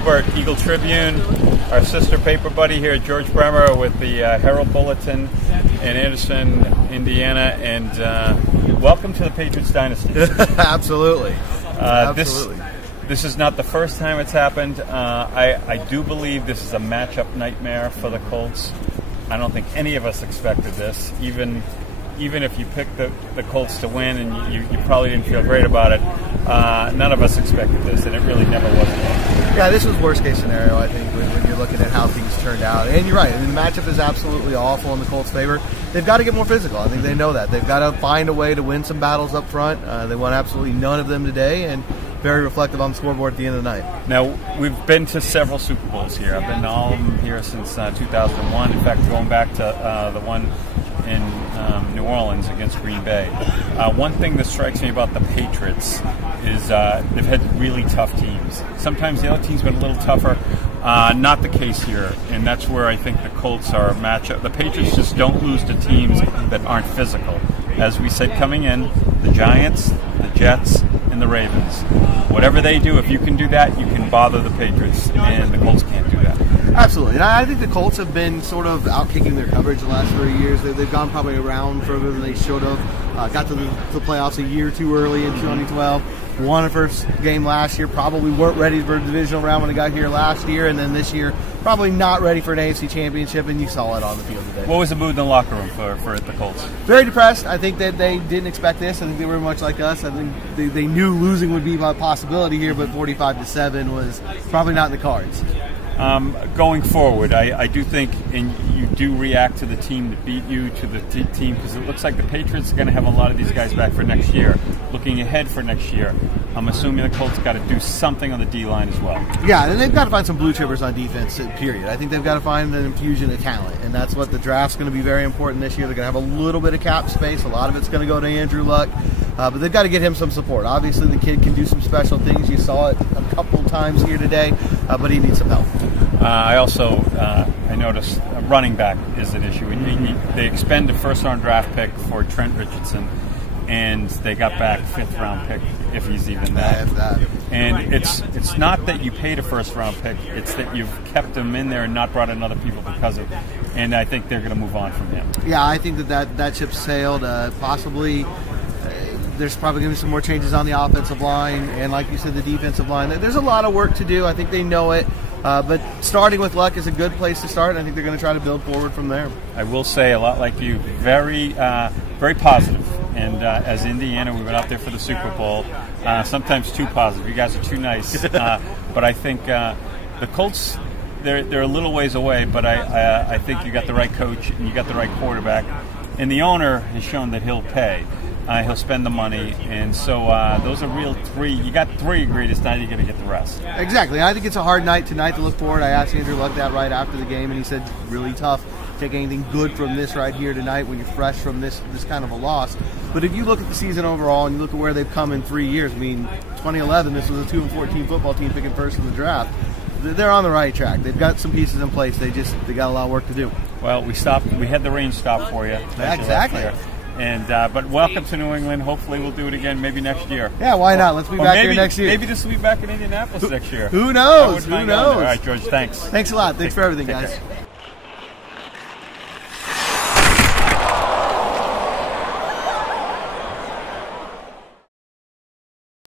Burt, Eagle-Tribune, our sister paper buddy here, George Bremer with the Herald Bulletin in Anderson, Indiana, and welcome to the Patriots dynasty. Absolutely. This is not the first time it's happened. I do believe this is a matchup nightmare for the Colts. I don't think any of us expected this, even if you picked the Colts to win and you probably didn't feel great about it. None of us expected this, and it really never was. Yeah, this was worst case scenario, I think, when you're looking at how things turned out. And you're right. I mean, the matchup is absolutely awful in the Colts' favor. They've got to get more physical. I think they know that. They've got to find a way to win some battles up front. They won absolutely none of them today, and very reflective on the scoreboard at the end of the night. Now, we've been to several Super Bowls here. I've been to all of them here since 2001. In fact, going back to the one in New Orleans against Green Bay. One thing that strikes me about the Patriots is they've had really tough teams. Sometimes the other team's been a little tougher. Not the case here, and that's where I think the Colts are a matchup. The Patriots just don't lose to teams that aren't physical. As we said coming in, the Giants, the Jets, and the Ravens. Whatever they do, if you can do that, you can bother the Patriots, and the Colts can't do that. Absolutely. And I think the Colts have been sort of out-kicking their coverage the last 3 years. They've gone probably around further than they should have. Got to the playoffs a year too early in 2012. Won a first game last year. Probably weren't ready for a divisional round when they got here last year. And then this year, probably not ready for an AFC Championship, and you saw it on the field today. What was the mood in the locker room for the Colts? Very depressed. I think that they didn't expect this. I think they were much like us. I think they knew losing would be a possibility here, but 45-7 was probably not in the cards. Going forward, I do think, and you do react to the team that beat you, to the team, because it looks like the Patriots are going to have a lot of these guys back for next year. Looking ahead for next year, I'm assuming the Colts got to do something on the D-line as well. Yeah, and they've got to find some blue chippers on defense, period. I think they've got to find an infusion of talent, and that's what the draft's going to be very important this year. They're going to have a little bit of cap space. A lot of it's going to go to Andrew Luck, but they've got to get him some support. Obviously, the kid can do some special things. You saw it a couple times here today, but he needs some help. I noticed running back is an issue. They expend a first-round draft pick for Trent Richardson, and they got back a fifth-round pick, if he's even that. And it's not that you paid a first-round pick; it's that you've kept him in there and not brought in other people because of it. And I think they're going to move on from him. Yeah, I think that ship sailed. Possibly. There's probably going to be some more changes on the offensive line, and like you said, the defensive line. There's a lot of work to do. I think they know it. But starting with Luck is a good place to start. I think they're going to try to build forward from there. I will say, a lot like you, very positive. And as Indiana, we went out there for the Super Bowl. Sometimes too positive. You guys are too nice. But I think the Colts, they're a little ways away. But I think you got the right coach and you got the right quarterback. And the owner has shown that he'll pay. He'll spend the money, and so those are real three. You got three agreed. It's now you're going to get the rest. Exactly. I think it's a hard night tonight to look forward. I asked Andrew Luck that right after the game, and he said really tough to take anything good from this right here tonight when you're fresh from this kind of a loss. But if you look at the season overall and you look at where they've come in 3 years, I mean, 2011, this was a 2-14 football team picking first in the draft. They're on the right track. They've got some pieces in place. They got a lot of work to do. Well, we had the rain stop for you. Yeah, exactly. And but welcome to New England. Hopefully we'll do it again maybe next year. Yeah, why not? Let's be back here next year. Maybe this will be back in Indianapolis next year. Who knows? Who knows? All right, George, thanks. Thanks a lot. Thanks for everything, guys.